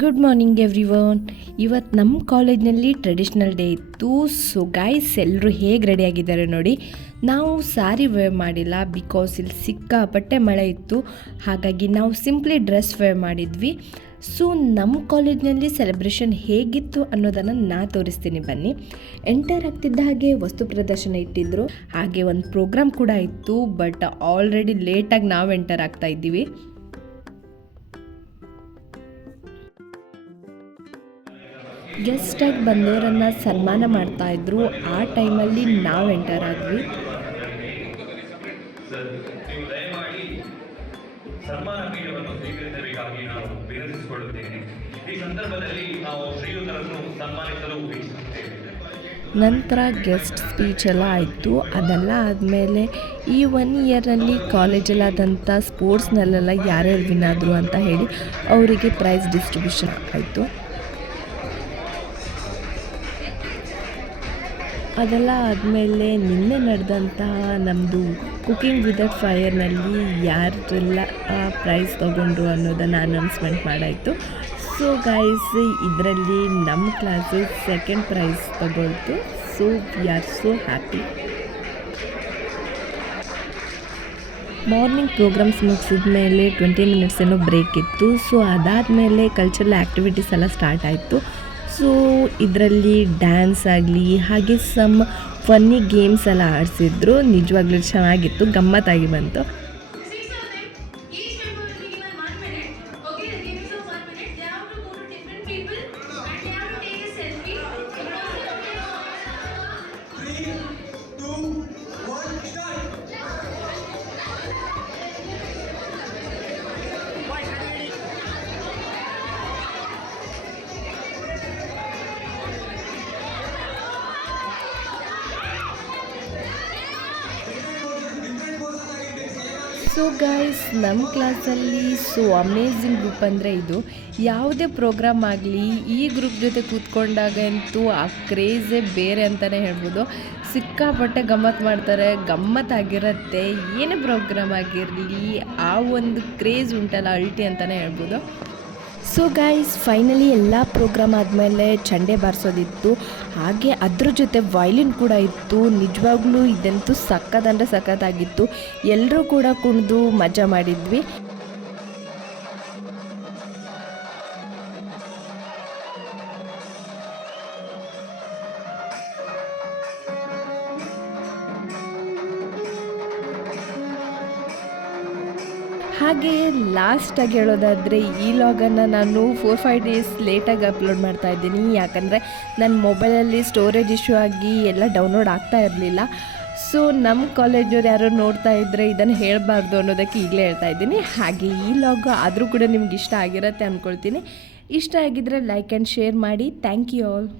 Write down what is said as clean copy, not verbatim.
Good morning everyone. ಇವತ್ತು ನಮ್ಮ ಕಾಲೇಜ್ನಲ್ಲಿ ಟ್ರೆಡಿಷ್ನಲ್ ಡೇ ಇತ್ತು. ಸೊ ಗೈಸ್, ಎಲ್ಲರೂ ಹೇಗೆ ರೆಡಿಯಾಗಿದ್ದಾರೆ ನೋಡಿ. ನಾವು ಸಾರಿ ವೇರ್ ಮಾಡಿಲ್ಲ, ಬಿಕಾಸ್ ಇಲ್ಲಿ ಸಿಕ್ಕಾಪಟ್ಟೆ ಮಳೆ ಇತ್ತು. ಹಾಗಾಗಿ ನಾವು ಸಿಂಪ್ಲಿ ಡ್ರೆಸ್ ವೇರ್ ಮಾಡಿದ್ವಿ. ಸೊ ನಮ್ಮ ಕಾಲೇಜ್ನಲ್ಲಿ ಸೆಲೆಬ್ರೇಷನ್ ಹೇಗಿತ್ತು ಅನ್ನೋದನ್ನು ನಾನು ತೋರಿಸ್ತೀನಿ ಬನ್ನಿ. ಎಂಟರ್ ಆಗ್ತಿದ್ದ ಹಾಗೆ ವಸ್ತು ಪ್ರದರ್ಶನ ಇಟ್ಟಿದ್ದರು, ಹಾಗೆ ಒಂದು ಪ್ರೋಗ್ರಾಮ್ ಕೂಡ ಇತ್ತು. ಬಟ್ ಆಲ್ರೆಡಿ ಲೇಟಾಗಿ ನಾವು ಎಂಟರ್ ಆಗ್ತಾ ಇದ್ದೀವಿ. ಗೆಸ್ಟಾಗಿ ಬಂದವರನ್ನು ಸನ್ಮಾನ ಮಾಡ್ತಾಯಿದ್ರು. ಆ ಟೈಮಲ್ಲಿ ನಾವು ಎಂಟರ್ ಆದ್ವಿ. ನಂತರ ಗೆಸ್ಟ್ ಸ್ಪೀಚ್ ಎಲ್ಲ ಆಯಿತು. ಅದೆಲ್ಲ ಆದಮೇಲೆ ಈ 1 ಇಯರಲ್ಲಿ ಕಾಲೇಜಲ್ಲಾದಂಥ ಸ್ಪೋರ್ಟ್ಸ್ನಲ್ಲೆಲ್ಲ ಯಾರ್ಯಾರು ವಿನ್ ಆದರು ಅಂತ ಹೇಳಿ ಅವರಿಗೆ ಪ್ರೈಸ್ ಡಿಸ್ಟ್ರಿಬ್ಯೂಷನ್ ಆಯಿತು. ಅದೆಲ್ಲ ಆದಮೇಲೆ ನಿನ್ನೆ ನಡೆದಂತಹ ನಮ್ಮದು ಕುಕಿಂಗ್ ವಿದೌಟ್ ಫೈರ್ನಲ್ಲಿ ಯಾರೆಲ್ಲ ಪ್ರೈಸ್ ತೊಗೊಂಡ್ರು ಅನ್ನೋದನ್ನು ಅನೌನ್ಸ್ಮೆಂಟ್ ಮಾಡಾಯಿತು. ಸೊ ಗೈಸ್, ಇದರಲ್ಲಿ ನಮ್ಮ ಕ್ಲಾಸು 2nd ಪ್ರೈಸ್ ತೊಗೊಳ್ತು. So we are so happy. Morning programs ಮುಗಿಸಿದ ಮೇಲೆ 20 ಮಿನಿಟ್ಸ್ ಏನೋ ಬ್ರೇಕ್ ಇತ್ತು. ಸೊ ಅದಾದಮೇಲೆ ಕಲ್ಚರಲ್ ಆ್ಯಕ್ಟಿವಿಟೀಸ್ ಎಲ್ಲ ಸ್ಟಾರ್ಟ್ ಆಯಿತು. ಸೊ ಇದರಲ್ಲಿ ಡ್ಯಾನ್ಸ್ ಆಗಲಿ ಹಾಗೆ ಸಮ್ ಫನ್ನಿ ಗೇಮ್ಸ್ ಎಲ್ಲ ಆಡಿಸಿದ್ರು. ನಿಜವಾಗ್ಲೂ ಚೆನ್ನಾಗಿತ್ತು, ಗಮ್ಮತ್ತಾಗಿ ಬಂತು. ಸೊ ಗೈಸ್, ನಮ್ಮ ಕ್ಲಾಸಲ್ಲಿ ಅಮೇಝಿಂಗ್ ಗ್ರೂಪ್ ಅಂದರೆ ಇದು. ಯಾವುದೇ ಪ್ರೋಗ್ರಾಮ್ ಆಗಲಿ ಈ ಗ್ರೂಪ್ ಜೊತೆ ಕೂತ್ಕೊಂಡಾಗಂತೂ ಆ ಕ್ರೇಜೇ ಬೇರೆ ಅಂತಲೇ ಹೇಳ್ಬೋದು. ಸಿಕ್ಕಾಪಟ್ಟೆ ಗಮ್ಮತ್ತು ಮಾಡ್ತಾರೆ, ಗಮ್ಮತ್ತಾಗಿರುತ್ತೆ. ಏನೇ ಪ್ರೋಗ್ರಾಮ್ ಆಗಿರಲಿ ಆ ಒಂದು ಕ್ರೇಜ್ ಉಂಟಲ್ಲ, ಅಲ್ಟಿ ಅಂತಲೇ ಹೇಳ್ಬೋದು. ಸೊ ಗೈಸ್, ಫೈನಲಿ ಎಲ್ಲ ಪ್ರೋಗ್ರಾಮ್ ಆದಮೇಲೆ ಚಂಡೆ ಬಾರಿಸೋದಿತ್ತು. ಹಾಗೆ ಅದ್ರ ಜೊತೆ ವೈಲಿನ್ ಕೂಡ ಇತ್ತು. ನಿಜವಾಗ್ಲೂ ಇದಂತೂ ಸಖತ್ತಂದರೆ ಸಖತ್ತಾಗಿತ್ತು. ಎಲ್ಲರೂ ಕೂಡ ಕುಣಿದು ಮಜಾ ಮಾಡಿದ್ವಿ. ಹಾಗೆ ಲಾಸ್ಟಾಗಿ ಹೇಳೋದಾದರೆ ಈ ಲಾಗನ್ನು ನಾನು 4-5 ಡೇಸ್ ಲೇಟಾಗಿ ಅಪ್ಲೋಡ್ ಮಾಡ್ತಾ ಇದ್ದೀನಿ. ಯಾಕಂದರೆ ನನ್ನ ಮೊಬೈಲಲ್ಲಿ ಸ್ಟೋರೇಜ್ ಇಶ್ಯೂ ಆಗಿ ಎಲ್ಲ ಡೌನ್ಲೋಡ್ ಆಗ್ತಾ ಇರಲಿಲ್ಲ. ಸೊ ನಮ್ಮ ಕಾಲೇಜವ್ರು ಯಾರೋ ನೋಡ್ತಾ ಇದ್ದರೆ ಇದನ್ನು ಹೇಳಬಾರ್ದು ಅನ್ನೋದಕ್ಕೆ ಈಗಲೇ ಹೇಳ್ತಾ ಇದ್ದೀನಿ. ಹಾಗೆ ಈ ಲಾಗ್ ಆದರೂ ಕೂಡ ನಿಮ್ಗೆ ಇಷ್ಟ ಆಗಿರುತ್ತೆ ಅಂದ್ಕೊಳ್ತೀನಿ. ಇಷ್ಟ ಆಗಿದ್ದರೆ ಲೈಕ್ ಆ್ಯಂಡ್ ಶೇರ್ ಮಾಡಿ. Thank you all.